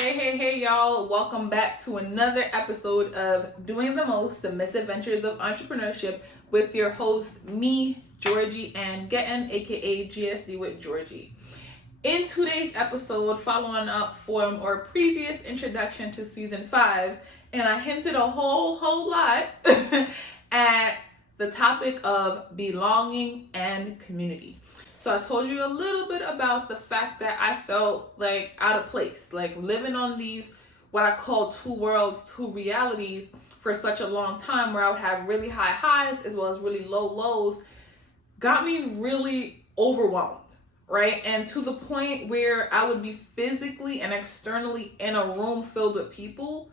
Hey, y'all. Welcome back to another episode of Doing the Most, the Misadventures of Entrepreneurship with your host, me, Georgie-Ann, aka GSD with Georgie. In today's episode, following up from our previous introduction to season 5, and I hinted a whole lot at the topic of belonging and community. So I told you a little bit about the fact that I felt like out of place, like living on these, what I call two worlds, two realities for such a long time, where I would have really high highs as well as really low lows, got me really overwhelmed, right? And to the point where I would be physically and externally in a room filled with people,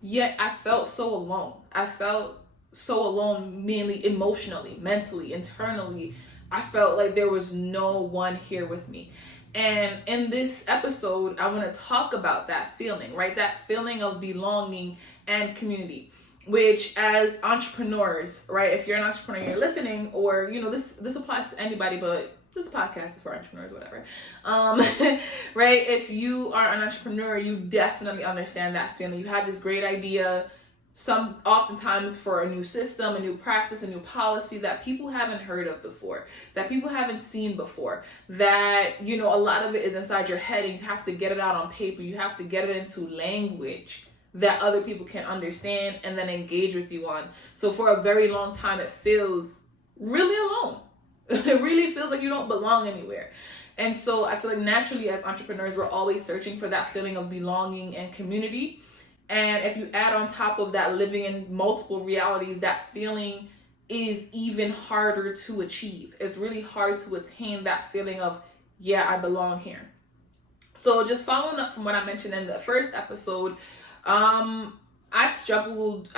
yet I felt so alone. I felt so alone, mainly emotionally, mentally, internally. I felt like there was no one here with me. And in this episode, I want to talk about that feeling, right? That feeling of belonging and community, which as entrepreneurs, right? If you're an entrepreneur, you're listening, or, this applies to anybody, but this podcast is for entrepreneurs, whatever. Right? If you are an entrepreneur, you definitely understand that feeling. You have this great idea, oftentimes for a new system, a new practice, a new policy that people haven't heard of before, that people haven't seen before, that, a lot of it is inside your head and you have to get it out on paper. You have to get it into language that other people can understand and then engage with you on. So for a very long time, it feels really alone. It really feels like you don't belong anywhere. And so I feel like naturally as entrepreneurs, we're always searching for that feeling of belonging and community. And if you add on top of that living in multiple realities, that feeling is even harder to achieve. It's really hard to attain that feeling of, yeah, I belong here. So just following up from what I mentioned in the first episode, I've struggled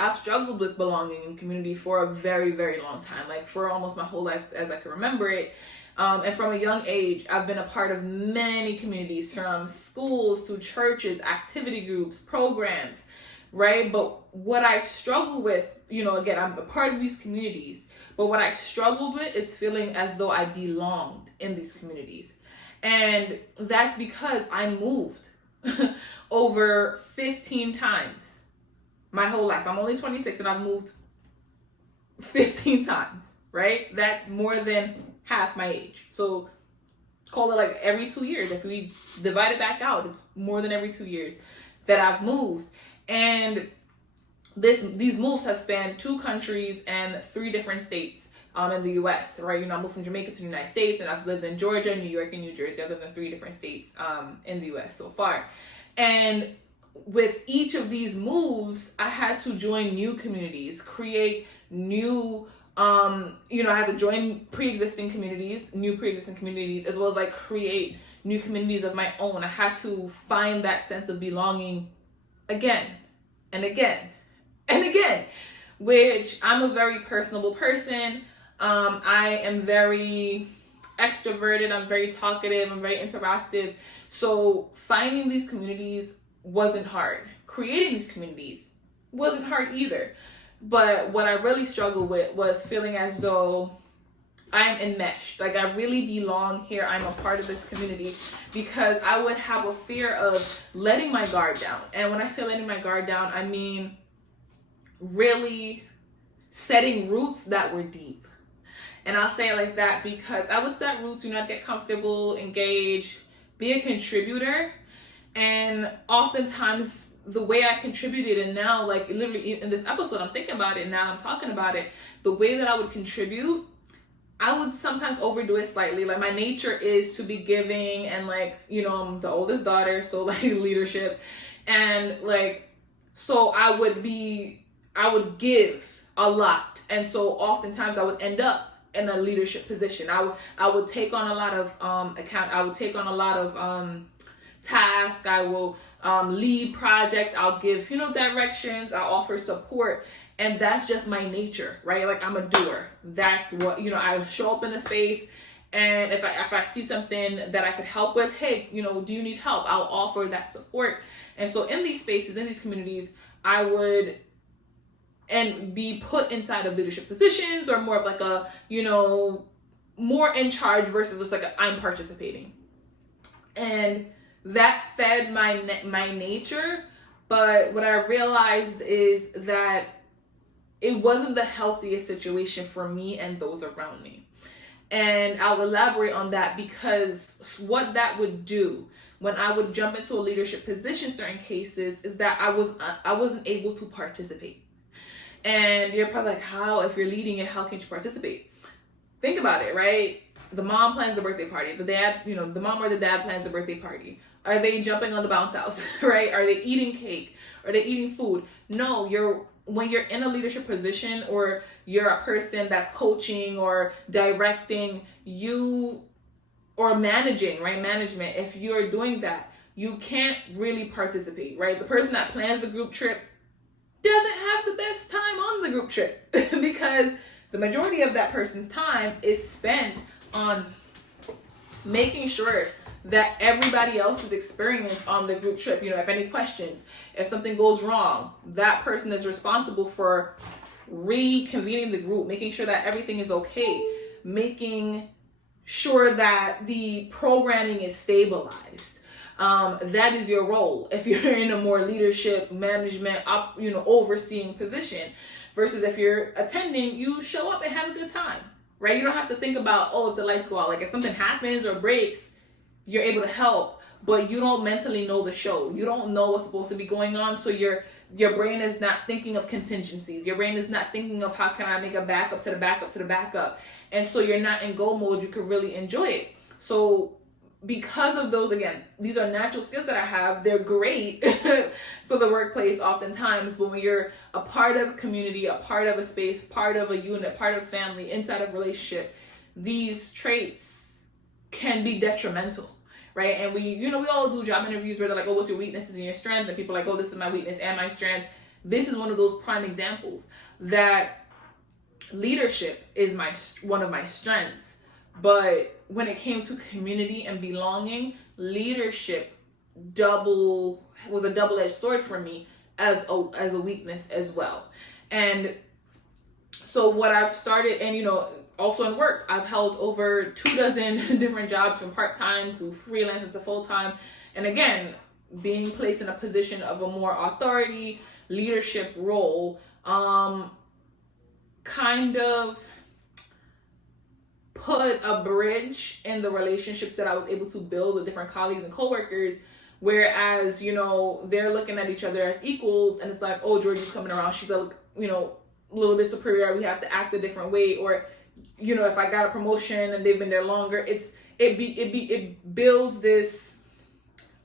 with belonging in community for a very, very long time, like for almost my whole life as I can remember it. And from a young age, I've been a part of many communities, from schools to churches, activity groups, programs, right? But what I struggle with, again, I'm a part of these communities, but what I struggled with is feeling as though I belonged in these communities. And that's because I moved over 15 times my whole life. I'm only 26 and I've moved 15 times, right? That's more than half my age. So call it like every 2 years. If we divide it back out, it's more than every 2 years that I've moved. And these moves have spanned 2 countries and 3 different states in the US, right? I moved from Jamaica to the United States, and I've lived in Georgia, New York, and New Jersey. I've lived in 3 different states in the US so far. And with each of these moves, I had to join new communities, create new I had to join pre-existing communities, as well as like create new communities of my own. I had to find that sense of belonging again and again and again, which I'm a very personable person. I am very extroverted. I'm very talkative. I'm very interactive. So finding these communities wasn't hard. Creating these communities wasn't hard either. But what I really struggled with was feeling as though I'm enmeshed. Like I really belong here. I'm a part of this community, because I would have a fear of letting my guard down. And when I say letting my guard down, I mean really setting roots that were deep. And I'll say it like that because I would set roots, I'd get comfortable, engage, be a contributor. And oftentimes the way I contributed, and now like literally in this episode, I'm thinking about it, now I'm talking about it, the way that I would contribute, I would sometimes overdo it slightly. Like my nature is to be giving, and like, I'm the oldest daughter, so like leadership. And like, so I would give a lot. And so oftentimes I would end up in a leadership position. I would take on a lot of I would take on a lot of tasks. I will lead projects. I'll give, directions. I'll offer support. And that's just my nature, right? Like I'm a doer. That's what, I show up in a space, and if I see something that I could help with, hey, do you need help? I'll offer that support. And so in these spaces, in these communities, I would be put inside of leadership positions, or more of like a, more in charge versus just like I'm participating. And that fed my nature. But what I realized is that it wasn't the healthiest situation for me and those around me. And I'll elaborate on that, because what that would do when I would jump into a leadership position, certain cases, is that I wasn't able to participate. And you're probably like, how, if you're leading it, how can you participate? Think about it, right? The mom plans the birthday party. The dad, the mom or the dad plans the birthday party. Are they jumping on the bounce house, right? Are they eating cake? Are they eating food? No, when you're in a leadership position, or you're a person that's coaching or directing, or managing, right? Management, if you're doing that, you can't really participate, right? The person that plans the group trip doesn't have the best time on the group trip because the majority of that person's time is spent on making sure that everybody else's experience on the group trip, if any questions, if something goes wrong, that person is responsible for reconvening the group, making sure that everything is okay, making sure that the programming is stabilized. That is your role if you're in a more leadership, management, overseeing position, versus if you're attending, you show up and have a good time, right? You don't have to think about, if the lights go out, like if something happens or breaks, you're able to help, but you don't mentally know the show. You don't know what's supposed to be going on. So your brain is not thinking of contingencies. Your brain is not thinking of how can I make a backup to the backup to the backup. And so you're not in go mode. You could really enjoy it. So because of those, again, these are natural skills that I have. They're great for the workplace oftentimes, but when you're a part of a community, a part of a space, part of a unit, part of a family, inside of a relationship, these traits can be detrimental. Right? And we all do job interviews where they're like, what's your weaknesses and your strength? And people are like, this is my weakness and my strength. This is one of those prime examples that leadership is one of my strengths. But when it came to community and belonging, leadership was a double-edged sword for me as a weakness as well. And so what I've started, and also in work, I've held over 24 different jobs, from part-time to freelance to full-time. And again, being placed in a position of a more authority, leadership role, kind of put a bridge in the relationships that I was able to build with different colleagues and coworkers. Whereas, they're looking at each other as equals, and it's like, Georgie's coming around, she's a little bit superior, we have to act a different way. Or if I got a promotion and they've been there longer, it builds this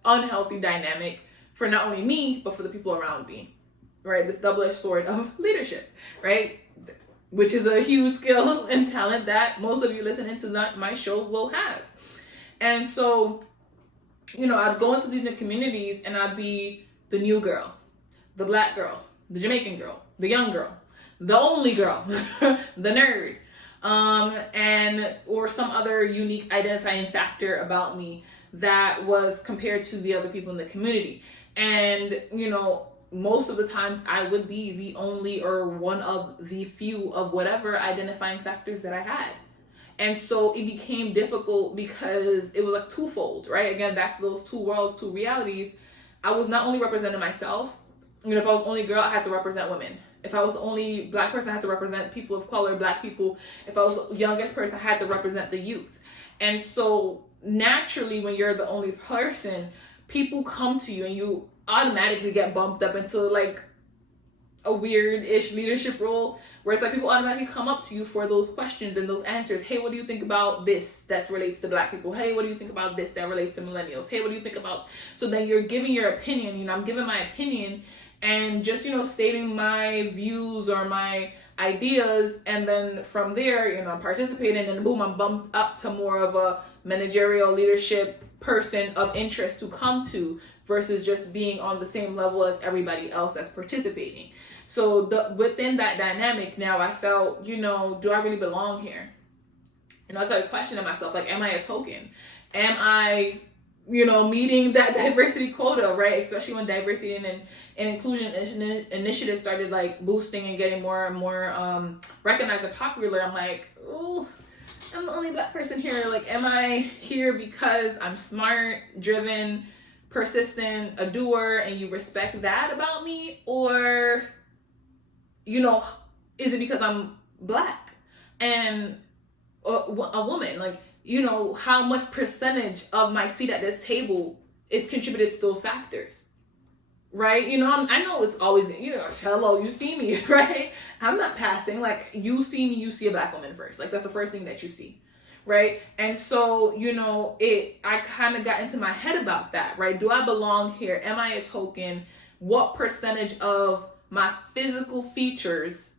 unhealthy dynamic for not only me, but for the people around me, right? This double-edged sword of leadership, right? Which is a huge skill and talent that most of you listening to my show will have. And so, I'd go into these new communities and I'd be the new girl, the black girl, the Jamaican girl, the young girl, the only girl, the nerd, or some other unique identifying factor about me that was compared to the other people in the community. And, most of the times I would be the only or one of the few of whatever identifying factors that I had. And so it became difficult because it was like twofold, right? Again, back to those two worlds, two realities. I was not only representing myself. If I was only girl, I had to represent women. If I was only black person, I had to represent people of color, black people. If I was youngest person, I had to represent the youth. And so naturally, when you're the only person, people come to you and you automatically get bumped up into like a weird-ish leadership role, where it's like people automatically come up to you for those questions and those answers. Hey, what do you think about this that relates to black people? Hey, what do you think about this that relates to millennials? Hey, what do you think about... So then you're giving your opinion. I'm giving my opinion and just, stating my views or my ideas. And then from there, I'm participating, and boom, I'm bumped up to more of a managerial leadership person of interest to come to, versus just being on the same level as everybody else that's participating. So within that dynamic, now I felt, do I really belong here? I started questioning myself, like, am I a token? Am I, meeting that diversity quota, right? Especially when diversity and inclusion initiatives started like boosting and getting more and more recognized and popular. I'm like, oh, I'm the only black person here. Like, am I here because I'm smart, driven, persistent, a doer, and you respect that about me? Or, you know, is it because I'm Black and a woman? Like, you know, how much percentage of my seat at this table is contributed to those factors, right? You know, I know it's always, you know, hello, you see me, right? I'm not passing. Like, you see me, you see a Black woman first. Like, that's the first thing that you see, right? And so, you know, I kind of got into my head about that, right? Do I belong here? Am I a token? What percentage of my physical features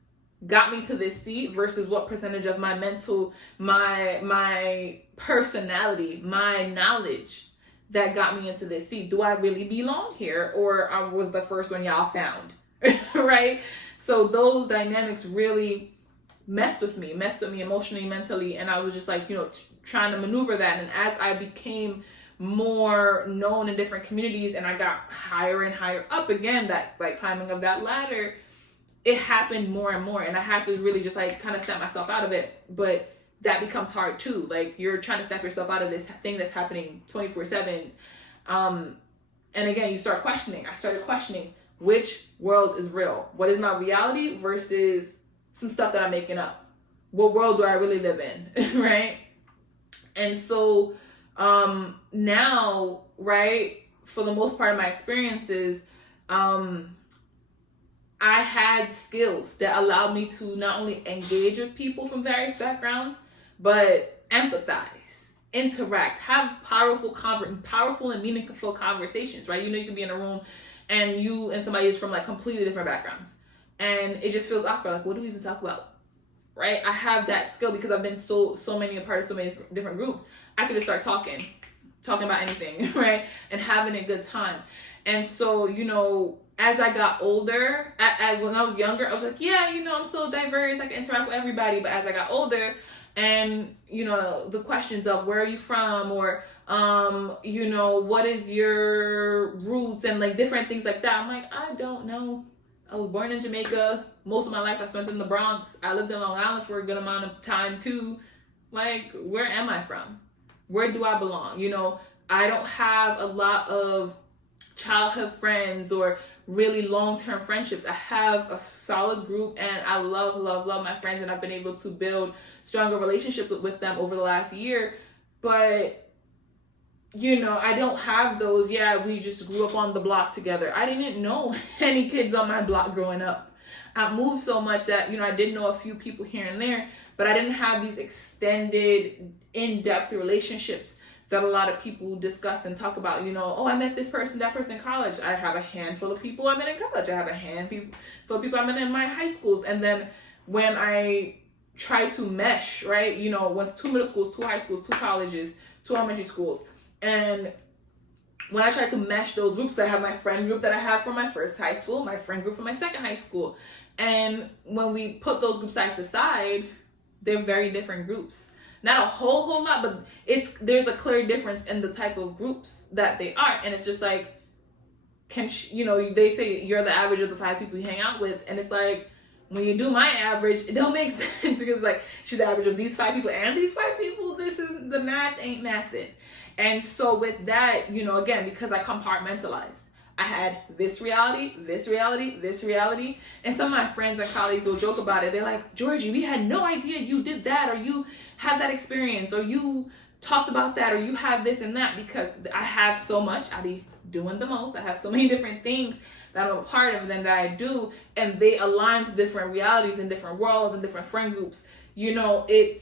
got me to this seat versus what percentage of my mental, my personality, my knowledge that got me into this seat? Do I really belong here, or I was the first one y'all found? Right? So those dynamics really messed with me emotionally, mentally, and I was just like, you know, trying to maneuver that. And as I became more known in different communities and I got higher and higher up, again, that like climbing of that ladder, it happened more and more, and I had to really just like kind of snap myself out of it. But that becomes hard too. Like, you're trying to snap yourself out of this thing that's happening 24/7. And again, you start questioning. I started questioning, which world is real? What is my reality versus some stuff that I'm making up? What world do I really live in? Right? And so now, right, for the most part of my experiences, I had skills that allowed me to not only engage with people from various backgrounds, but empathize, interact, have powerful and meaningful conversations, right? You know, you can be in a room and you and somebody is from like completely different backgrounds, and it just feels awkward. Like, what do we even talk about? Right? I have that skill because I've been so many a part of so many different groups. I could just start talking about anything, right? And having a good time. And so, you know, as I got older, when I was younger, I was like, yeah, you know, I'm so diverse, I can interact with everybody. But as I got older, and, you know, the questions of where are you from, or, you know, what is your roots, and like different things like that, I'm like, I don't know. I was born in Jamaica. Most of my life I spent in the Bronx. I lived in Long Island for a good amount of time too. Like, where am I from? Where do I belong? You know, I don't have a lot of childhood friends or really long-term friendships. I have a solid group, and I love my friends, and I've been able to build stronger relationships with them over the last year. But, you know, I don't have those, yeah, we just grew up on the block together. I didn't know any kids on my block growing up. I moved so much that, you know, I did know a few people here and there, but I didn't have these extended, in-depth relationships that a lot of people discuss and talk about. You know, oh, I met this person, that person in college. I have a handful of people I met in college. I have a handful of people I met in my high schools. And then when I try to mesh, right, you know, went to 2 middle schools, 2 high schools, 2 colleges, 2 elementary schools. And when I tried to mesh those groups, I have my friend group that I have from my first high school, my friend group from my second high school. And when we put those groups side to side, they're very different groups. Not a whole lot, but there's a clear difference in the type of groups that they are. And it's just like, you know, they say you're the average of the 5 people you hang out with. And it's like, when you do my average, it don't make sense, because like, she's the average of these 5 people and these 5 people. This is, the math ain't mathing. And so with that, you know, again, because I compartmentalized, I had this reality, this reality, this reality. And some of my friends and colleagues will joke about it. They're like, Georgie, we had no idea you did that, or you had that experience, or you talked about that, or you have this and that, because I have so much. I be doing the most. I have so many different things that I'm a part of and that I do, and they align to different realities and different worlds and different friend groups. You know, it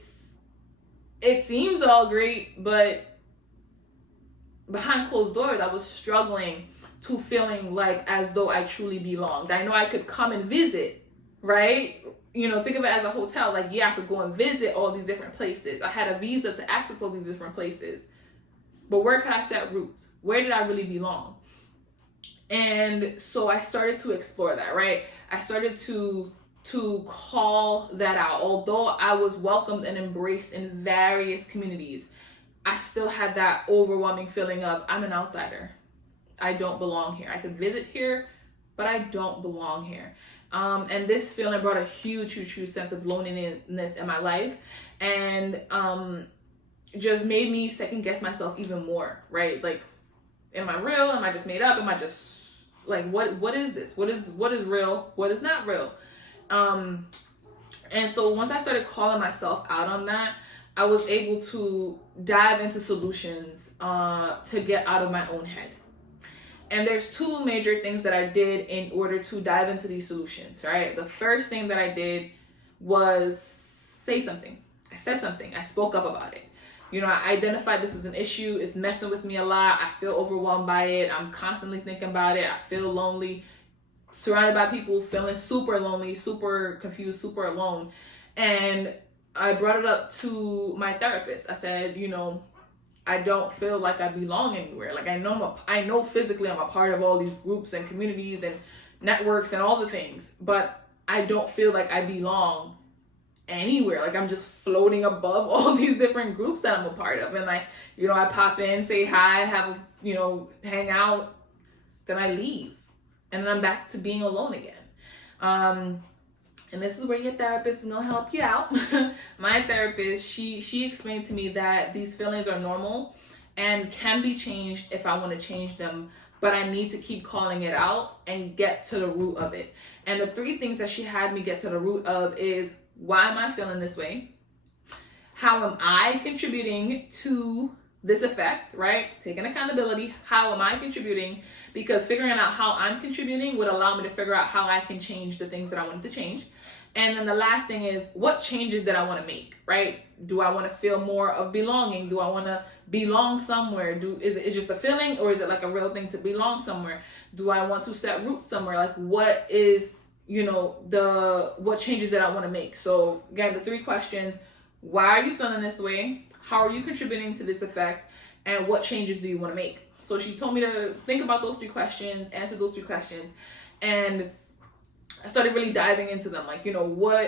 seems all great, but behind closed doors, I was struggling to feeling like as though I truly belonged. I know I could come and visit, right? You know, think of it as a hotel. Like, yeah, I could go and visit all these different places. I had a visa to access all these different places. But where could I set roots? Where did I really belong? And so I started to explore that, right? I started to call that out. Although I was welcomed and embraced in various communities, I still had that overwhelming feeling of, I'm an outsider. I don't belong here. I could visit here, but I don't belong here. And this feeling brought a huge sense of loneliness in my life, and just made me second guess myself even more, right? Like, Am I real? Am I just made up? Am I just like, what is this? What is real? What is not real? And so once I started calling myself out on that, I was able to dive into solutions to get out of my own head. And there's two major things that I did in order to dive into these solutions, right? The first thing that I did was say something. I said something. I spoke up about it. I identified this was an issue. It's messing with me a lot. I feel overwhelmed by it. I'm constantly thinking about it. I feel lonely, surrounded by people, feeling super lonely, super confused, super alone. And I brought it up to my therapist. I said, I don't feel like I belong anywhere. Like I know physically I'm a part of all these groups and communities and networks and all the things, but I don't feel like I belong anywhere. Like I'm just floating above all these different groups that I'm a part of. And I pop in, say hi, have hang out, then I leave. And then I'm back to being alone again. And this is where your therapist is gonna help you out. My therapist, she explained to me that these feelings are normal and can be changed if I want to change them, but I need to keep calling it out and get to the root of it. And the three things that she had me get to the root of is, why am I feeling this way? How am I contributing to this effect, right? Taking accountability. How am I contributing? Because figuring out how I'm contributing would allow me to figure out how I can change the things that I wanted to change. And then the last thing is, what changes that I want to make, right? Do I want to feel more of belonging? Do I want to belong somewhere? Is it just a feeling, or is it like a real thing to belong somewhere? Do I want to set roots somewhere? Like what is, what changes that I want to make? So again, the three questions: why are you feeling this way? How are you contributing to this effect? And what changes do you want to make? So she told me to think about those three questions, answer those three questions, and I started really diving into them. Like,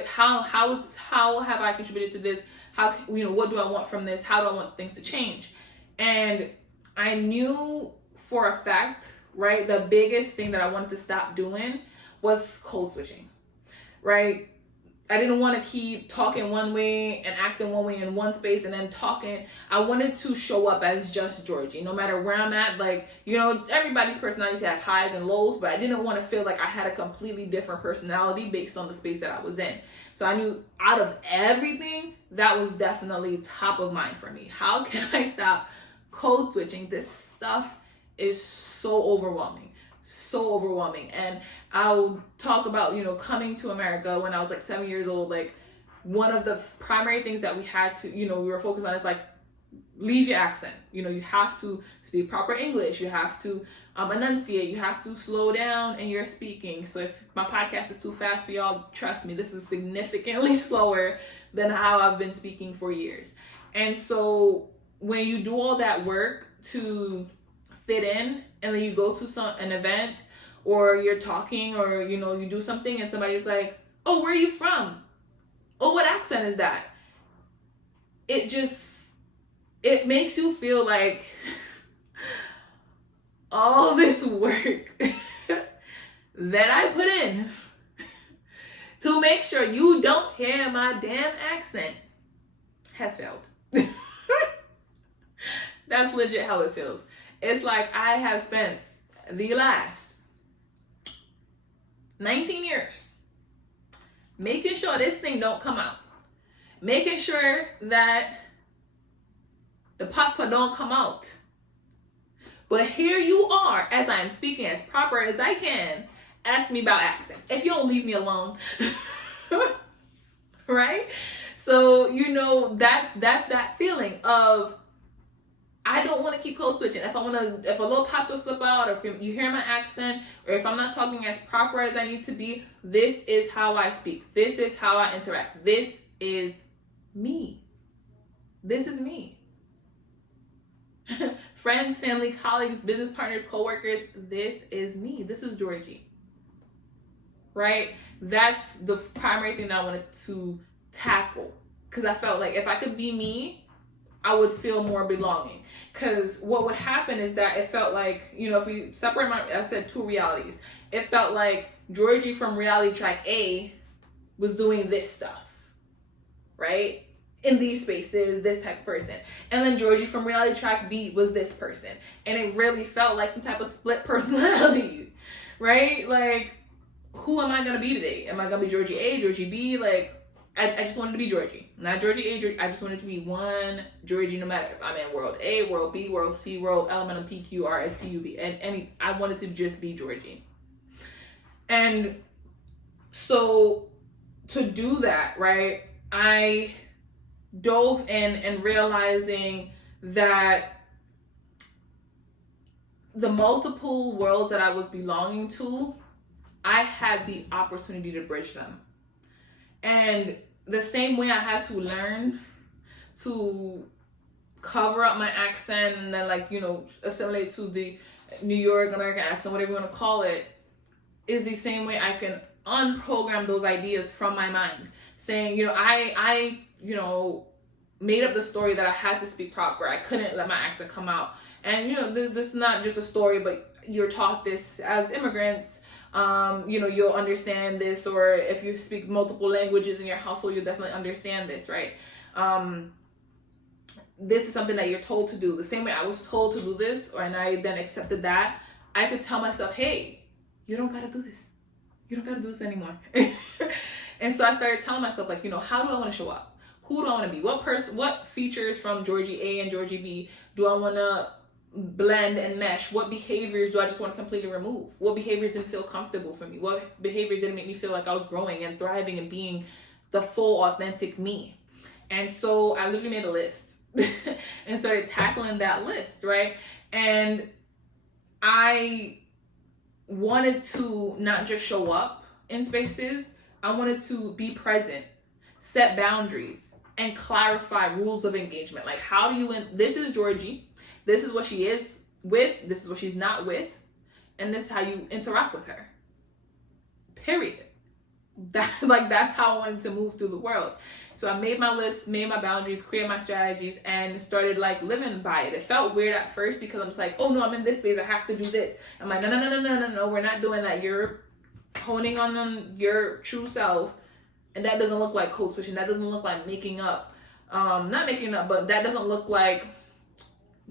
how have I contributed to this? How, what do I want from this? How do I want things to change? And I knew for a fact, right, the biggest thing that I wanted to stop doing was code switching, right? I didn't want to keep talking one way and acting one way in one space and then talking. I wanted to show up as just Georgie, no matter where I'm at. Like, everybody's personalities have highs and lows, but I didn't want to feel like I had a completely different personality based on the space that I was in. So I knew out of everything, that was definitely top of mind for me. How can I stop code switching? This stuff is so overwhelming. And I'll talk about, coming to America when I was like 7 years old. Like one of the primary things that we had to, we were focused on is like, leave your accent. You have to speak proper English. You have to enunciate. You have to slow down in your speaking. So if my podcast is too fast for y'all, trust me, this is significantly slower than how I've been speaking for years. And so when you do all that work to fit in, and then you go to an event, or you're talking, or you do something and somebody's like, oh, where are you from? Oh, what accent is that? It makes you feel like all this work that I put in to make sure you don't hear my damn accent has failed. That's legit how it feels. It's like I have spent the last 19 years making sure this thing don't come out. Making sure that the patois don't come out. But here you are, as I'm speaking as proper as I can, ask me about accents. If you don't leave me alone. Right? So, that's that feeling of, I don't want to keep code switching. If a little patois slip out, or if you hear my accent, or if I'm not talking as proper as I need to be, this is how I speak. This is how I interact. This is me. This is me. Friends, family, colleagues, business partners, coworkers, this is me. This is Georgie. Right? That's the primary thing that I wanted to tackle. Because I felt like if I could be me, I would feel more belonging. Because what would happen is that it felt like, if we separate I said two realities. It felt like Georgie from reality track A was doing this stuff, right? in these spaces, this type of person. And then Georgie from Reality Track B was this person. And it really felt like some type of split personality, right? Like, who am I going to be today? Am I going to be Georgie A, Georgie B? Like, I just wanted to be Georgie. Not Georgie A, Georgie. I just wanted to be one Georgie, no matter if I'm in world A, world B, world C, world L, M, N, P, Q, R, S, T, U, V. And I wanted to just be Georgie. And so to do that, right, I dove in and realizing that the multiple worlds that I was belonging to, I had the opportunity to bridge them. And the same way I had to learn to cover up my accent and then, like, you know, assimilate to the New York American accent, whatever you want to call it, is the same way I can unprogram those ideas from my mind. Saying, you know, I you know, made up the story that I had to speak proper. I couldn't let my accent come out. And, you know, this is not just a story, but you're taught this as immigrants. You know, you'll understand this, or if you speak multiple languages in your household, you'll definitely understand this, right? This is something that you're told to do. The same way I was told to do this, and I then accepted that, I could tell myself, hey, you don't gotta do this. You don't gotta do this anymore. And so I started telling myself, like, you know, how do I want to show up? Who do I want to be? What features from Georgie A and Georgie B do I want to blend and mesh? What behaviors do I just want to completely remove? What behaviors didn't feel comfortable for me? What behaviors didn't make me feel like I was growing and thriving and being the full authentic me? And so I literally made a list and started tackling that list, right? And I wanted to not just show up in spaces, I wanted to be present, set boundaries, and clarify rules of engagement. Like, how do you, this is Georgie, this is what she is with, this is what she's not with, and this is how you interact with her. Period. That's how I wanted to move through the world. So I made my list, made my boundaries, created my strategies, and started like living by it. It felt weird at first because I'm just like, oh no, I'm in this space, I have to do this. I'm like, no, we're not doing that. You're honing on your true self, and that doesn't look like code switching. That doesn't look like making up. Not making up, but that doesn't look like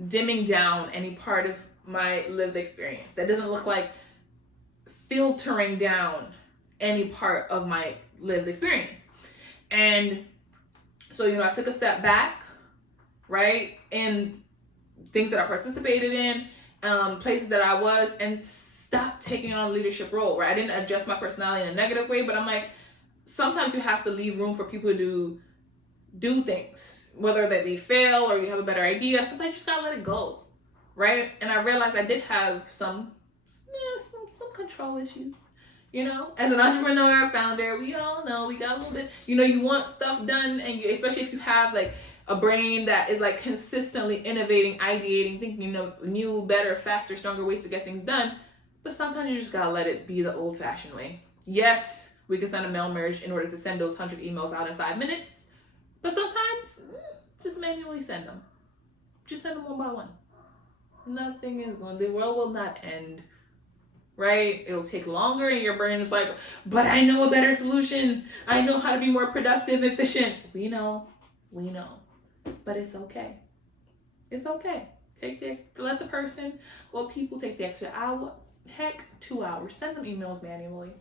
dimming down any part of my lived experience. That doesn't look like filtering down any part of my lived experience. And so, you know, I took a step back, right, in things that I participated in, places that I was, and stopped taking on a leadership role, right? I didn't adjust my personality in a negative way, but I'm like, sometimes you have to leave room for people to do things, whether that they fail or you have a better idea. Sometimes you just gotta let it go, right? And I realized I did have some control issues. You know, as an entrepreneur, founder, we all know we got a little bit, you know, you want stuff done, and you, especially if you have like a brain that is like consistently innovating, ideating, thinking of new, better, faster, stronger ways to get things done. But sometimes you just gotta let it be the old fashioned way. Yes, we can send a mail merge in order to send those 100 emails out in 5 minutes. But sometimes just manually send them. Just send them one by one. Nothing is going, the world will not end. Right? It'll take longer, and your brain is like, but I know a better solution. I know how to be more productive, efficient. We know. But it's okay. It's okay. Let the person, well, people take the extra hour, heck, 2 hours. Send them emails manually.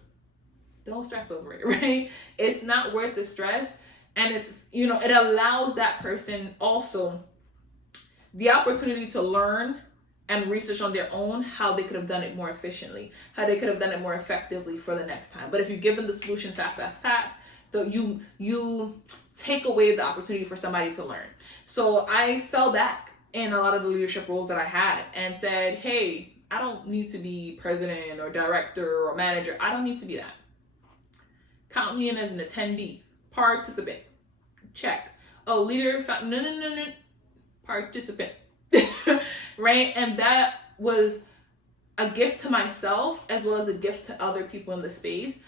Don't stress over it, right? It's not worth the stress. And it's, you know, it allows that person also the opportunity to learn and research on their own how they could have done it more efficiently, how they could have done it more effectively for the next time. But if you give them the solution fast, you take away the opportunity for somebody to learn. So I fell back in a lot of the leadership roles that I had and said, hey, I don't need to be president or director or manager. I don't need to be that. Count me in as an attendee, participant, check. Oh, leader, no, participant. Right? And that was a gift to myself as well as a gift to other people in the space,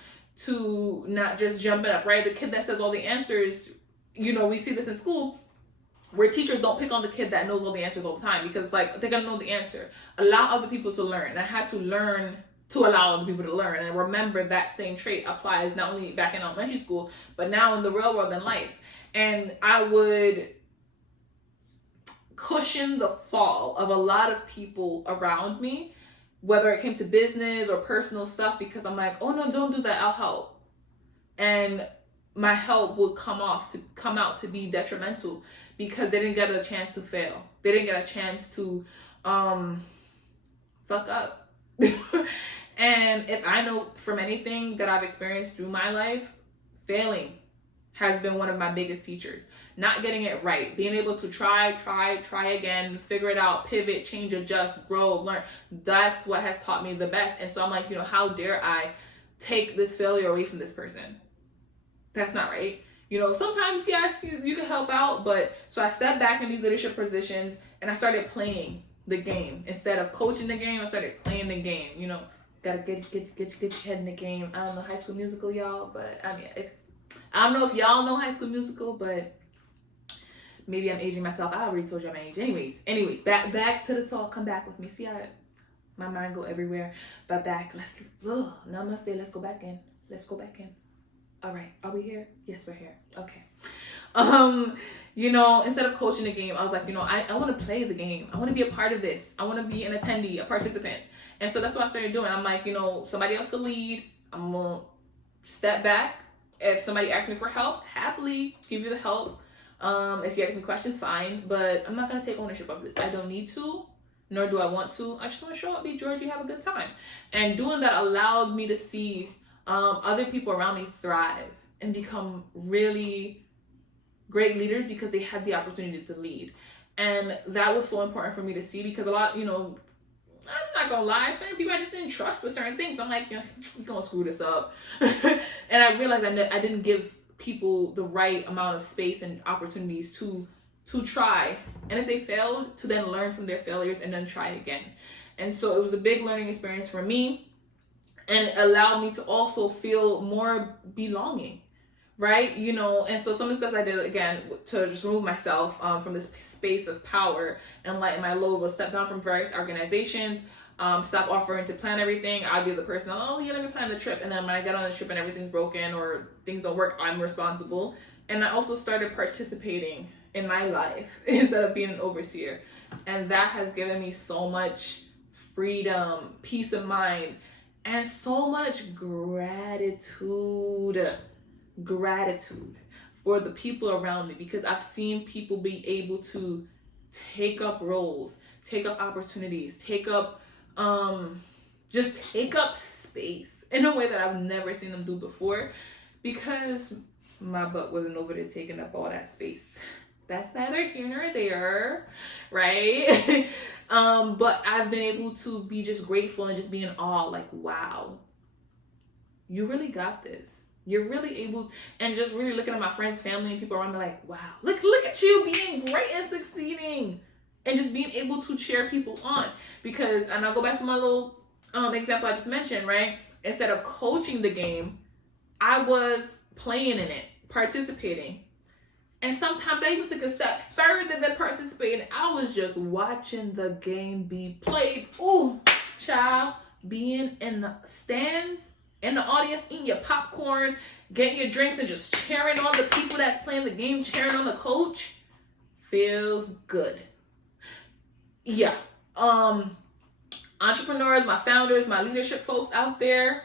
to not just jump it up, right? The kid that says all the answers, you know, we see this in school where teachers don't pick on the kid that knows all the answers all the time because, like, they're gonna know the answer. Allow other people to learn. And I had to learn to allow other people to learn. And remember, that same trait applies not only back in elementary school, but now in the real world in life. And I would cushion the fall of a lot of people around me, whether it came to business or personal stuff, because I'm like, oh no, don't do that, I'll help. And my help would come out to be detrimental because they didn't get a chance to fail. They didn't get a chance to fuck up. And if I know from anything that I've experienced through my life, failing has been one of my biggest teachers. Not getting it right, being able to try again, figure it out, pivot, change, adjust, grow, learn. That's what has taught me the best. And so I'm like, how dare I take this failure away from this person? That's not right. Sometimes, yes, you can help out, but so I stepped back in these leadership positions and I started playing the game. Instead of coaching the game, I started playing the game. Gotta get your head in the game. I don't know High School Musical, y'all, but I mean, I don't know if y'all know High School Musical, but maybe I'm aging myself. I already told you my age. Anyways, back to the talk. Come back with me. See how my mind go everywhere. But back, namaste. Let's go back in. All right, are we here? Yes, we're here. Okay. Instead of coaching the game, I was like, I want to play the game. I want to be a part of this. I want to be an attendee, a participant. And so that's what I started doing. I'm like, somebody else could lead. I'm going to step back. If somebody asks me for help, happily give you the help. If you ask me questions, fine. But I'm not going to take ownership of this. I don't need to, nor do I want to. I just want to show up, be Georgie, have a good time. And doing that allowed me to see other people around me thrive and become really great leaders because they had the opportunity to lead. And that was so important for me to see because a lot, I'm not gonna lie, certain people I just didn't trust with certain things. I'm like, you're gonna screw this up. And I realized that I didn't give people the right amount of space and opportunities to try. And if they failed, to then learn from their failures and then try again. And so it was a big learning experience for me. And it allowed me to also feel more belonging, right? And so some of the stuff I did, again, to just remove myself from this space of power and lighten my load was step down from various organizations, stop offering to plan everything. I'd be the person, let me plan the trip. And then when I get on the trip and everything's broken or things don't work, I'm responsible. And I also started participating in my life instead of being an overseer. And that has given me so much freedom, peace of mind, and so much gratitude for the people around me because I've seen people be able to take up roles, take up opportunities, take up space in a way that I've never seen them do before because my butt wasn't over there taking up all that space. That's neither here nor there, right? But I've been able to be just grateful and just be in awe, like, wow, you really got this. You're really able, and just really looking at my friends, family, and people around me like, wow, look at you being great and succeeding and just being able to cheer people on. Because, and I'll go back to my little example I just mentioned, right? Instead of coaching the game, I was playing in it, participating. And sometimes I even took a step further than participating. I was just watching the game be played. Ooh, child, being in the stands, in the audience, eating your popcorn, getting your drinks and just cheering on the people that's playing the game, cheering on the coach, feels good. Yeah. Entrepreneurs, my founders, my leadership folks out there,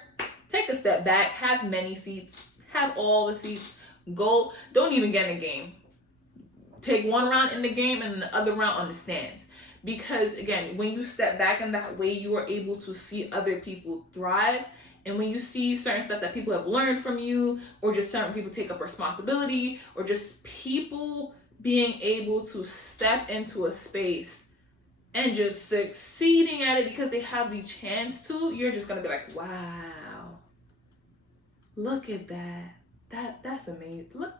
take a step back, have many seats, have all the seats. Go, don't even get in the game. Take one round in the game and the other round on the stands. Because again, when you step back in that way, you are able to see other people thrive. And when you see certain stuff that people have learned from you, or just certain people take up responsibility, or just people being able to step into a space and just succeeding at it because they have the chance to, you're just going to be like, wow, look at that. That's amazing. Look,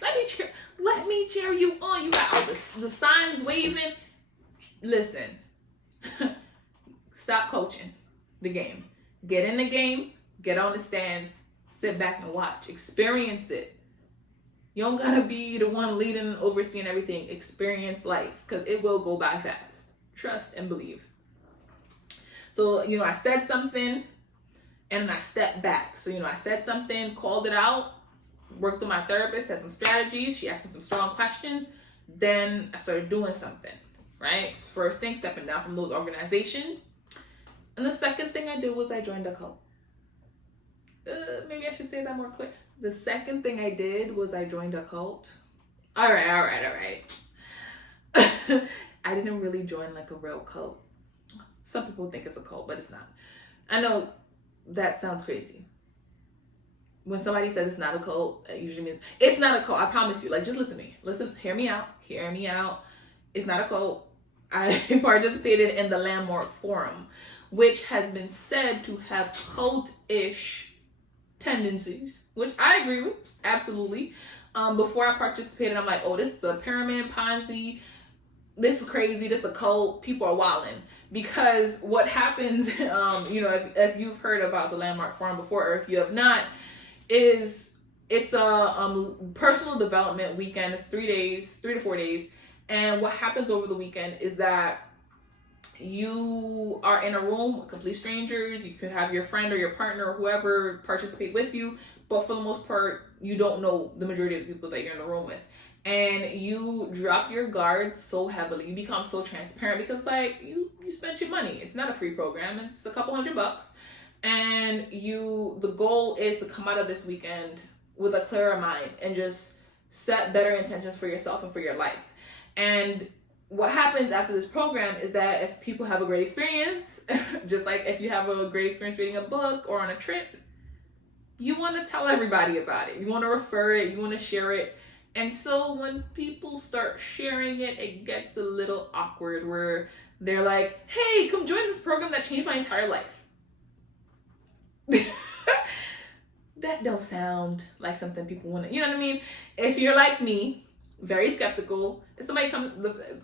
let me cheer you on. You got all the signs waving. Listen, stop coaching the game. Get in the game, get on the stands, sit back and watch, experience it. You don't gotta be the one leading, overseeing everything. Experience life, because it will go by fast. Trust and believe. So, I said something and then I stepped back. So, I said something, called it out, worked with my therapist, had some strategies. She asked me some strong questions. Then I started doing something, right? First thing, stepping down from those organizations. And the second thing I did was I joined a cult. Maybe I should say that more clear. The second thing I did was I joined a cult. All right. I didn't really join like a real cult. Some people think it's a cult, but it's not. I know that sounds crazy. When somebody says it's not a cult, it usually means it's not a cult. I promise you. Like, just listen to me. Listen, hear me out. It's not a cult. I participated in the Landmark Forum, which has been said to have cult-ish tendencies, which I agree with, absolutely. Before I participated, I'm like, oh, this is a pyramid, Ponzi. This is crazy. This is a cult. People are wilding. Because what happens, if you've heard about the Landmark Forum before, or if you have not, is it's a personal development weekend. It's 3 to 4 days. And what happens over the weekend is that you are in a room with complete strangers. You could have your friend or your partner or whoever participate with you. But for the most part, you don't know the majority of the people that you're in the room with. And you drop your guard so heavily. You become so transparent because, like, you spent your money. It's not a free program. It's a couple $100. And the goal is to come out of this weekend with a clearer mind and just set better intentions for yourself and for your life. And what happens after this program is that if people have a great experience, just like if you have a great experience reading a book or on a trip, you want to tell everybody about it. You want to refer it. You want to share it. And so when people start sharing it, it gets a little awkward where they're like, hey, come join this program that changed my entire life. That don't sound like something people want to, you know what I mean? If you're like me, very skeptical, if somebody comes,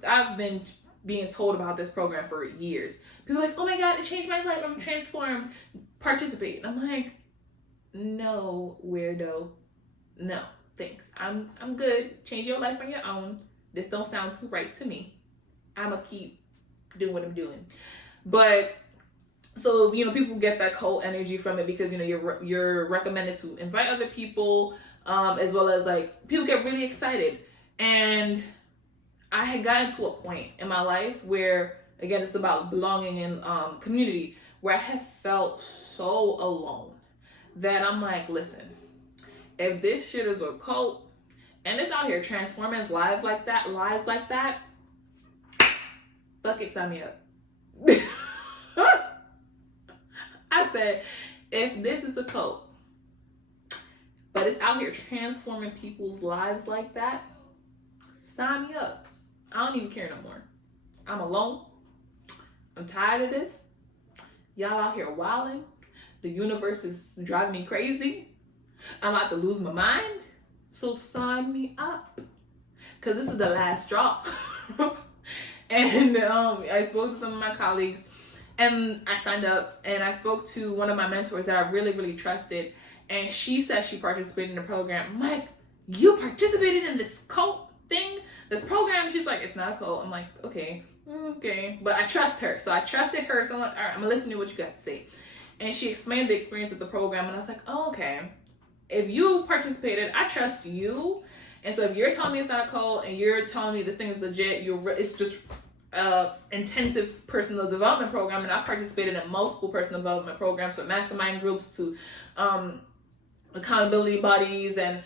I've been being told about this program for years. People are like, oh my God, it changed my life. I'm transformed. Participate. I'm like, no, weirdo. No, thanks. I'm good. Change your life on your own. This don't sound too right to me. I'ma keep doing what I'm doing. But so, people get that cult energy from it because, you're recommended to invite other people, as well as like people get really excited. And I had gotten to a point in my life where, again, it's about belonging in community, where I have felt so alone that I'm like, listen, if this shit is a cult and it's out here transforming lives like that, fuck it, sign me up. I said, if this is a cult, but it's out here transforming people's lives like that, sign me up. I don't even care no more. I'm alone. I'm tired of this. Y'all out here wilding. The universe is driving me crazy. I'm about to lose my mind. So sign me up. Because this is the last straw. And I spoke to some of my colleagues. And I signed up. And I spoke to one of my mentors that I really, really trusted. And she said she participated in the program. I'm like, you participated in this cult thing? This program? She's like, it's not a cult. I'm like, okay. But I trust her. So I trusted her. So I'm like, all right, I'm going to listen to what you got to say. And she explained the experience of the program. And I was like, oh, okay. If you participated, I trust you. And so if you're telling me it's not a cult and you're telling me this thing is legit, it's just intensive personal development program. And I've participated in multiple personal development programs, from mastermind groups to accountability bodies and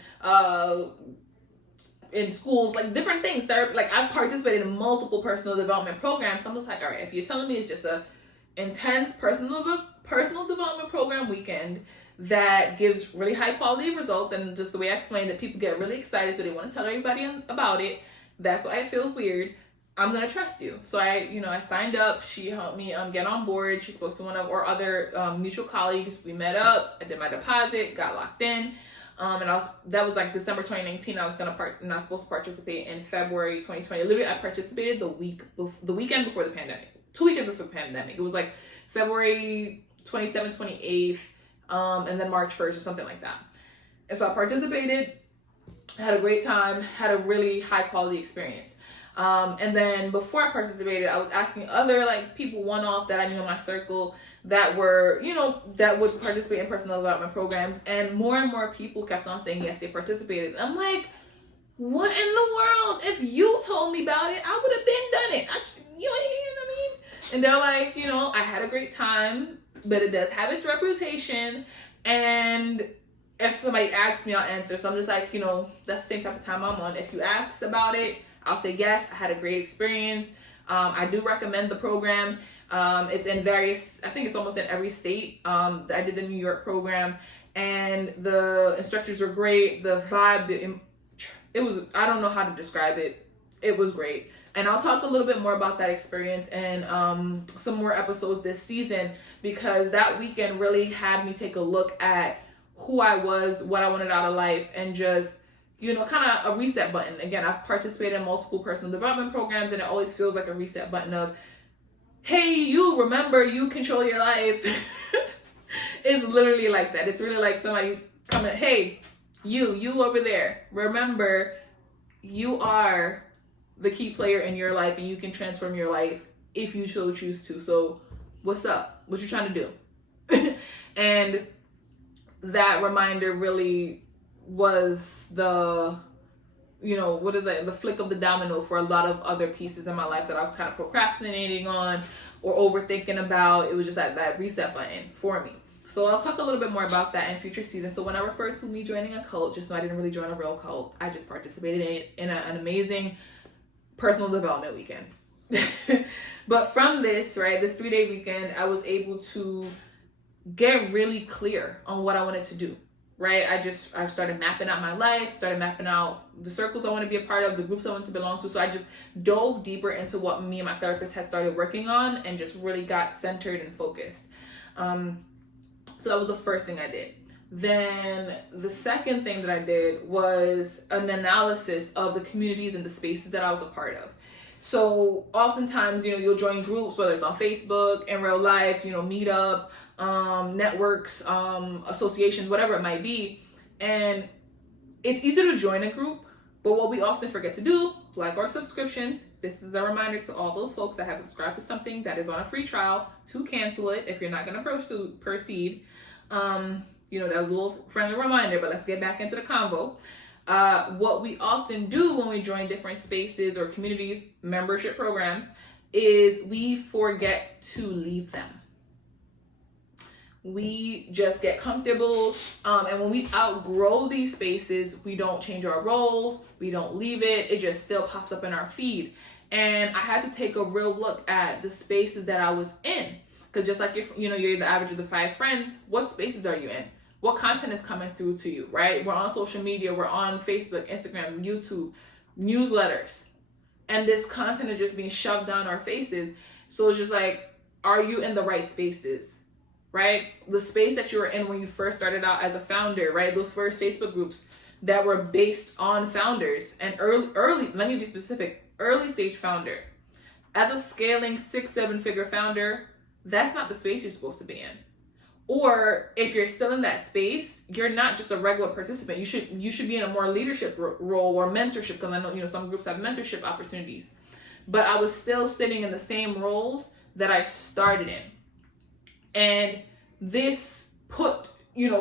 in schools, like different things. I've participated in multiple personal development programs. So I'm just like, all right, if you're telling me it's just a intense personal development program weekend that gives really high quality results, and just the way I explained it, people get really excited, so they want to tell everybody about it. That's why it feels weird. I'm gonna trust you. So I signed up. She helped me get on board. She spoke to one of our other mutual colleagues. We met up. I did my deposit, got locked in, and that was like December 2019. I was supposed to participate in February 2020. Literally, I participated the weekend before the pandemic. 2 weekends before the pandemic. It was like February 27th, 28th, and then March 1st or something like that. And so I participated, had a great time, had a really high quality experience. And then before I participated, I was asking other like people one-off that I knew in my circle that were, that would participate in personal development programs. And more people kept on saying yes, they participated. I'm like, what in the world? If you told me about it, I would have been done it. You know what I mean? And they're like, I had a great time, but it does have its reputation. And if somebody asks me, I'll answer. So I'm just like, that's the same type of time I'm on. If you ask about it, I'll say yes, I had a great experience. I do recommend the program. It's in various, I think it's almost in every state. I did the New York program, and the instructors were great. The vibe, it was, I don't know how to describe it. It was great. And I'll talk a little bit more about that experience and some more episodes this season, because that weekend really had me take a look at who I was, what I wanted out of life, and just, kind of a reset button. Again, I've participated in multiple personal development programs, and it always feels like a reset button of, hey, you remember, you control your life. It's literally like that. It's really like somebody coming, hey, you over there, remember, you are the key player in your life, and you can transform your life if you so choose to. So what's up? What you trying to do? And that reminder really was the, what is that? The flick of the domino for a lot of other pieces in my life that I was kind of procrastinating on or overthinking about. It was just that reset button for me. So I'll talk a little bit more about that in future seasons. So when I refer to me joining a cult, just know I didn't really join a real cult. I just participated in an amazing personal development weekend. But from this, right, this 3-day weekend, I was able to get really clear on what I wanted to do, right? I started mapping out my life, started mapping out the circles I want to be a part of, the groups I want to belong to. So I just dove deeper into what me and my therapist had started working on, and just really got centered and focused. So that was the first thing I did. Then the second thing that I did was an analysis of the communities and the spaces that I was a part of. So oftentimes, you'll join groups, whether it's on Facebook, in real life, Meetup, networks, associations, whatever it might be. And it's easy to join a group, but what we often forget to do, like our subscriptions, this is a reminder to all those folks that have subscribed to something that is on a free trial to cancel it if you're not going to proceed. That was a little friendly reminder, but let's get back into the convo. What we often do when we join different spaces or communities, membership programs, is we forget to leave them. We just get comfortable, and when we outgrow these spaces, we don't change our roles, we don't leave it, it just still pops up in our feed. And I had to take a real look at the spaces that I was in, because just like if you're the average of the 5 friends, what spaces are you in? What content is coming through to you, right? We're on social media, we're on Facebook, Instagram, YouTube, newsletters, and this content is just being shoved down our faces. So it's just like, are you in the right spaces? Right? The space that you were in when you first started out as a founder, right? Those first Facebook groups that were based on founders and early, let me be specific, early stage founder. As a scaling 6-7 figure founder, that's not the space you're supposed to be in. Or if you're still in that space, you're not just a regular participant. You should be in a more leadership role or mentorship, because I know, some groups have mentorship opportunities. But I was still sitting in the same roles that I started in. And this put,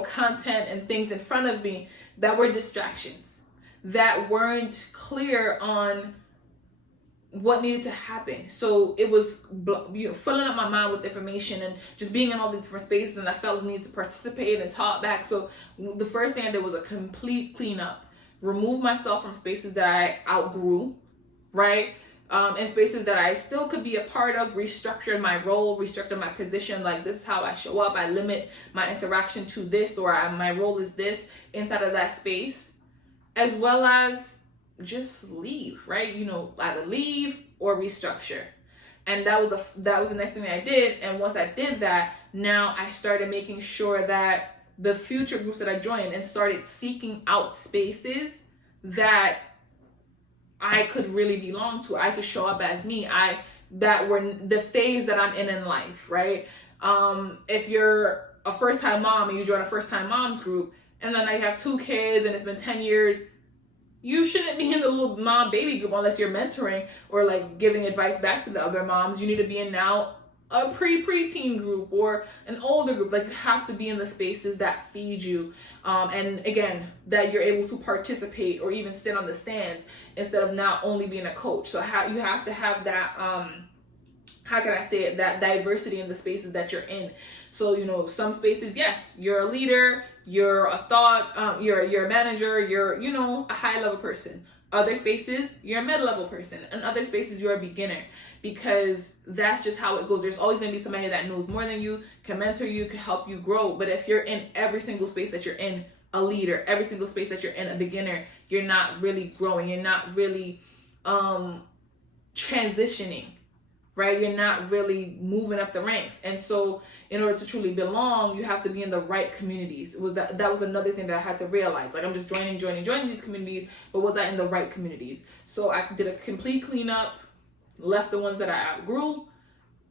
content and things in front of me that were distractions, that weren't clear on what needed to happen. So it was, filling up my mind with information and just being in all these different spaces, and I felt the need to participate and talk back. So the first thing I did was a complete cleanup, remove myself from spaces that I outgrew, right? In spaces that I still could be a part of, restructured my role, restructured my position, like this is how I show up, I limit my interaction to this, or my role is this inside of that space, as well as just leave, right? Either leave or restructure. And that was the next thing that I did. And once I did that, now I started making sure that the future groups that I joined, and started seeking out spaces that I could really belong to. I could show up as me. That were the phase that I'm in life, right? If you're a first-time mom and you join a first-time moms group, and then I have 2 kids and it's been 10 years, You shouldn't be in the little mom baby group unless you're mentoring or like giving advice back to the other moms. You need to be in now a preteen group or an older group. Like, you have to be in the spaces that feed you, and again, that you're able to participate or even sit on the stands instead of not only being a coach. So you have to have that, how can I say it, that diversity in the spaces that you're in. So, you know, some spaces, yes, you're a leader, you're a thought, you're a manager, you're, you know, a high level person. Other spaces, you're a mid-level person. And other spaces, you're a beginner, because that's just how it goes. There's always going to be somebody that knows more than you, can mentor you, can help you grow. But if you're in every single space that you're in a leader, every single space that you're in a beginner, you're not really growing. You're not really transitioning, right? You're not really moving up the ranks. And so in order to truly belong, you have to be in the right communities. That was another thing that I had to realize. Like, I'm just joining these communities, but was I in the right communities? So I did a complete cleanup, left the ones that I outgrew,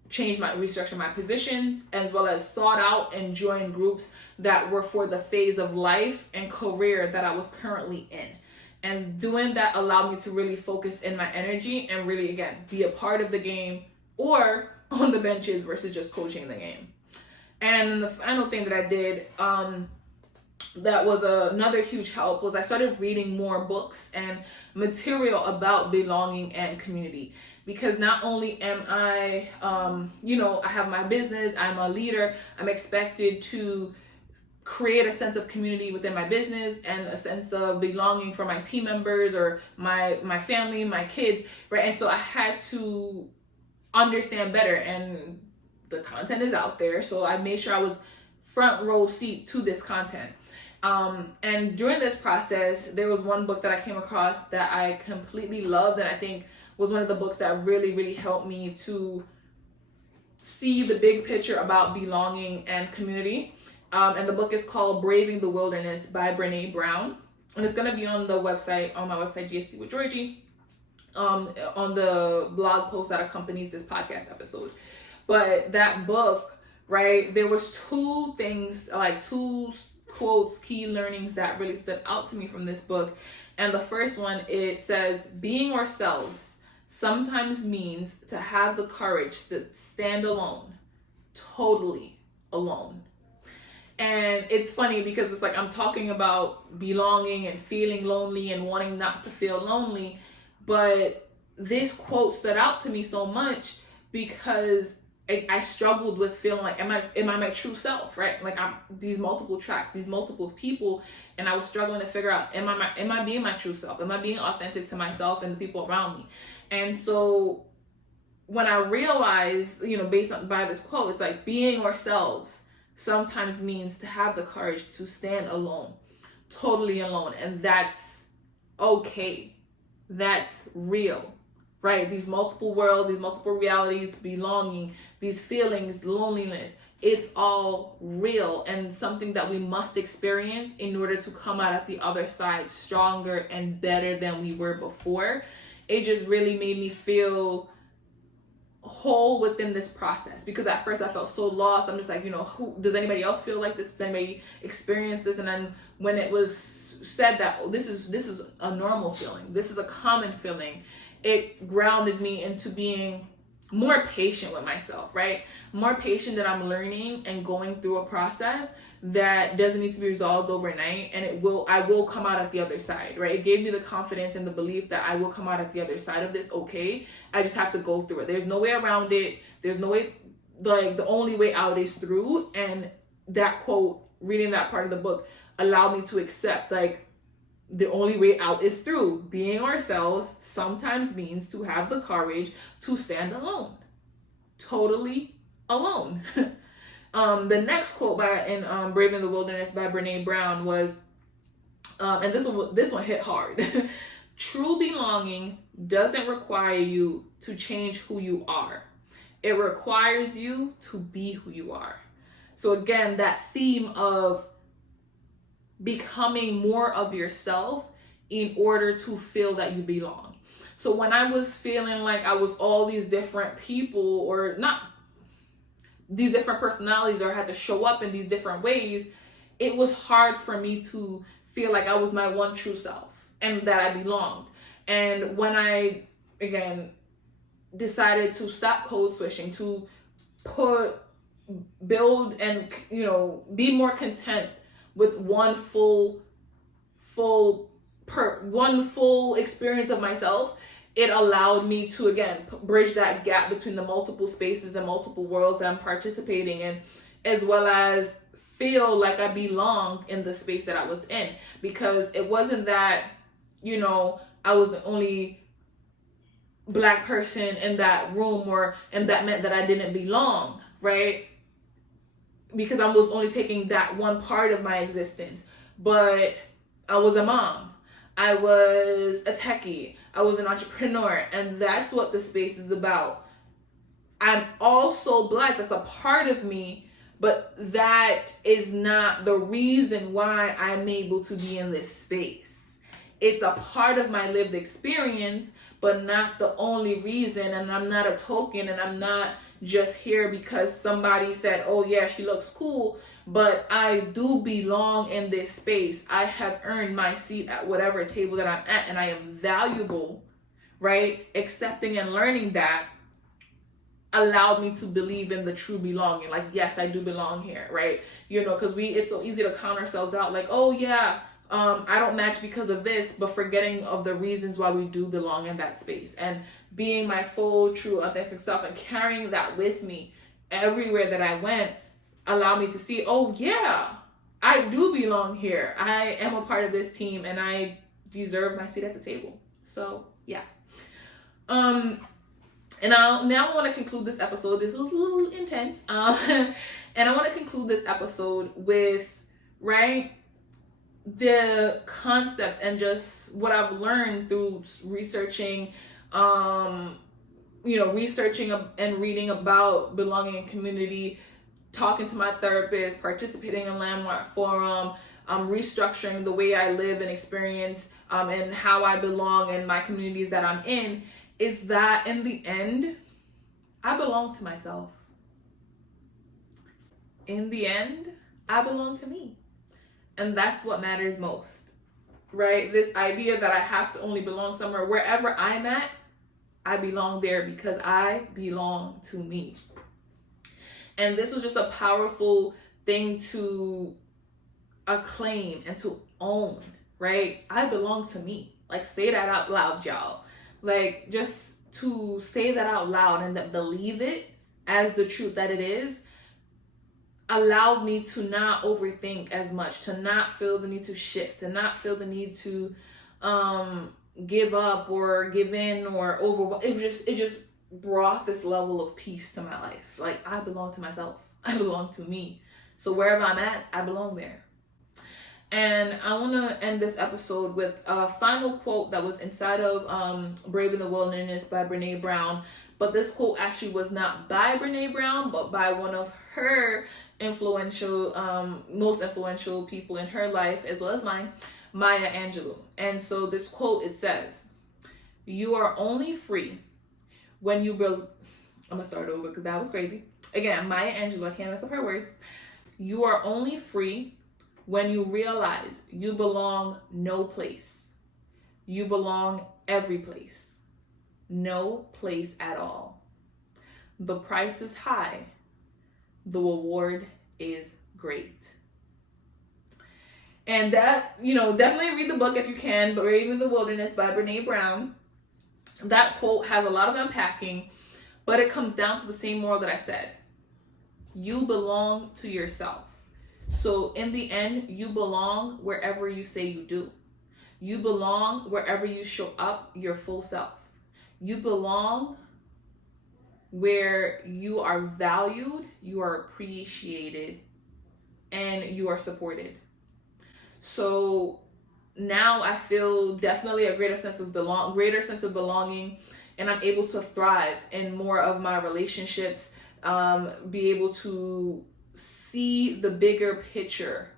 restructured my positions, as well as sought out and joined groups that were for the phase of life and career that I was currently in. And doing that allowed me to really focus in my energy and really, again, be a part of the game or on the benches versus just coaching the game. And then the final thing that I did, that was another huge help, was I started reading more books and material about belonging and community. Because not only am I, I have my business, I'm a leader, I'm expected to create a sense of community within my business and a sense of belonging for my team members or my family, my kids, right? And so I had to understand better, and the content is out there, so I made sure I was front row seat to this content. And during this process, there was one book that I came across that I completely loved, and I think was one of the books that really, really helped me to see the big picture about belonging and community. And the book is called Braving the Wilderness by Brene Brown. And it's going to be on my website, GSD with Georgie, on the blog post that accompanies this podcast episode. But that book, right, there was two things, like two quotes, key learnings that really stood out to me from this book. And the first one, it says, being ourselves sometimes means to have the courage to stand alone, totally alone. And it's funny because it's like I'm talking about belonging and feeling lonely and wanting not to feel lonely, but this quote stood out to me so much because I struggled with feeling like, am I my true self, right? Like, I'm these multiple tracks, these multiple people, and I was struggling to figure out, am I being my true self? Am I being authentic to myself and the people around me? And so when I realized, by this quote, it's like being ourselves sometimes means to have the courage to stand alone, totally alone. And that's okay. That's real, right? These multiple worlds, these multiple realities, belonging, these feelings, loneliness, it's all real and something that we must experience in order to come out at the other side stronger and better than we were before. It just really made me feel whole within this process, because at first I felt so lost. I'm just like, who does anybody else feel like this? Does anybody experience this? And then when it was said that, oh, this is a normal feeling, this is a common feeling, it grounded me into being more patient with myself, right? More patient that I'm learning and going through a process that doesn't need to be resolved overnight, and I will come out at the other side, right? It gave me the confidence and the belief that I will come out at the other side of this okay. I just have to go through it. There's no way around it. There's no way, like, the only way out is through. And that quote, reading that part of the book, allowed me to accept, like, the only way out is through. Being ourselves sometimes means to have the courage to stand alone, totally alone. The next quote in Braving the Wilderness by Brene Brown was, and this one hit hard. True belonging doesn't require you to change who you are. It requires you to be who you are. So again, that theme of becoming more of yourself in order to feel that you belong. So when I was feeling like I was all these different people, or not these different personalities, or had to show up in these different ways, it was hard for me to feel like I was my one true self. and that I belonged. And when I, again, decided to stop code switching, to build and, be more content with one full experience of myself, it allowed me to, again, bridge that gap between the multiple spaces and multiple worlds that I'm participating in, as well as feel like I belonged in the space that I was in. Because it wasn't that, I was the only Black person in that room, and that meant that I didn't belong, right? Because I was only taking that one part of my existence. But I was a mom, I was a techie, I was an entrepreneur, and that's what the space is about. I'm also Black, that's a part of me, but that is not the reason why I'm able to be in this space. It's a part of my lived experience, but not the only reason. And I'm not a token, and I'm not just here because somebody said, oh yeah, she looks cool, but I do belong in this space. I have earned my seat at whatever table that I'm at, and I am valuable, right? Accepting and learning that allowed me to believe in the true belonging. Like, yes, I do belong here, right? Because it's so easy to count ourselves out, like, oh yeah, I don't match because of this, but forgetting of the reasons why we do belong in that space, and being my full, true, authentic self and carrying that with me everywhere that I went allowed me to see, oh yeah, I do belong here. I am a part of this team, and I deserve my seat at the table. So yeah. And now I want to conclude this episode. This was a little intense. And I want to conclude this episode with, right, the concept and just what I've learned through researching, researching and reading about belonging in community, talking to my therapist, participating in Landmark Forum, restructuring the way I live and experience, and how I belong in my communities that I'm in, is that in the end, I belong to myself. In the end, I belong to me. And that's what matters most, right? This idea that I have to only belong somewhere, wherever I'm at, I belong there because I belong to me. And this was just a powerful thing to acclaim and to own, right? I belong to me. Like, say that out loud, y'all. Like, just to say that out loud and that believe it as the truth that it is, allowed me to not overthink as much, to not feel the need to shift, to not feel the need to give up or give in or overwhelm. It just brought this level of peace to my life. Like, I belong to myself. I belong to me. So wherever I'm at, I belong there. And I want to end this episode with a final quote that was inside of Brave in the Wilderness by Brene Brown. But this quote actually was not by Brene Brown, but by one of her most influential people in her life, as well as mine, Maya Angelou. And so this quote, it says, "You are only free when you I'm gonna start over because that was crazy. Again, Maya Angelou, I can't mess up her words. You are only free when you realize you belong no place. You belong every place. No place at all. The price is high. The reward is great." And that, definitely read the book if you can, but Brave in the Wilderness by Brene Brown. That quote has a lot of unpacking, but it comes down to the same moral that I said. You belong to yourself. So in the end, you belong wherever you say you do. You belong wherever you show up your full self. You belong where you are valued, you are appreciated, and you are supported. So now I feel definitely a greater sense of belonging, and I'm able to thrive in more of my relationships, be able to see the bigger picture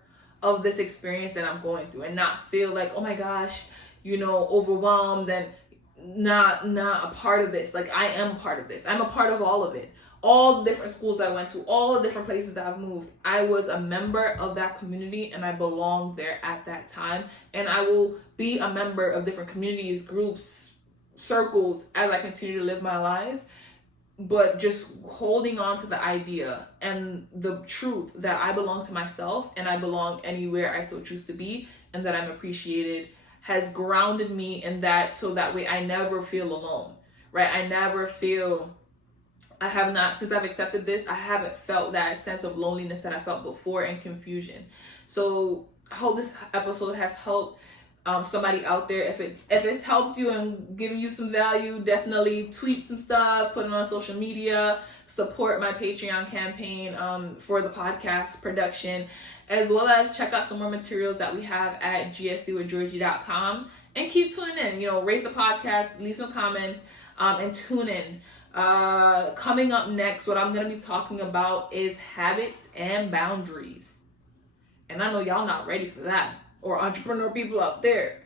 of this experience that I'm going through and not feel like, oh my gosh, overwhelmed and not a part of this. Like, I am a part of this. I'm a part of all of it. all the different schools I went to, all the different places that I've moved, I was a member of that community and I belonged there at that time. And I will be a member of different communities, groups, circles as I continue to live my life. But just holding on to the idea and the truth that I belong to myself and I belong anywhere I so choose to be, and that I'm appreciated, has grounded me in that, so that way I never feel alone, right? I never feel, I have not, since I've accepted this, I haven't felt that sense of loneliness that I felt before and confusion. So I hope this episode has helped somebody out there. If it's helped you and given you some value, definitely tweet some stuff, put it on social media, support my Patreon campaign for the podcast production, as well as check out some more materials that we have at gsdwithgeorgie.com, and keep tuning in. Rate the podcast, leave some comments, and tune in. Coming up next, what I'm going to be talking about is habits and boundaries. And I know y'all not ready for that, or entrepreneur people out there.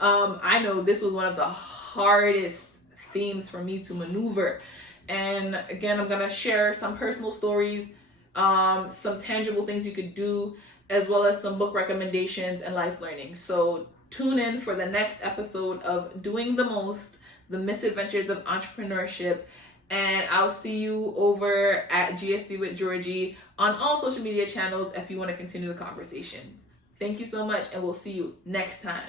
I know this was one of the hardest themes for me to maneuver. And again, I'm going to share some personal stories, some tangible things you could do, as well as some book recommendations and life learning. So tune in for the next episode of Doing the Most, the Misadventures of Entrepreneurship. And I'll see you over at GSD with Georgie on all social media channels if you want to continue the conversations. Thank you so much, and we'll see you next time.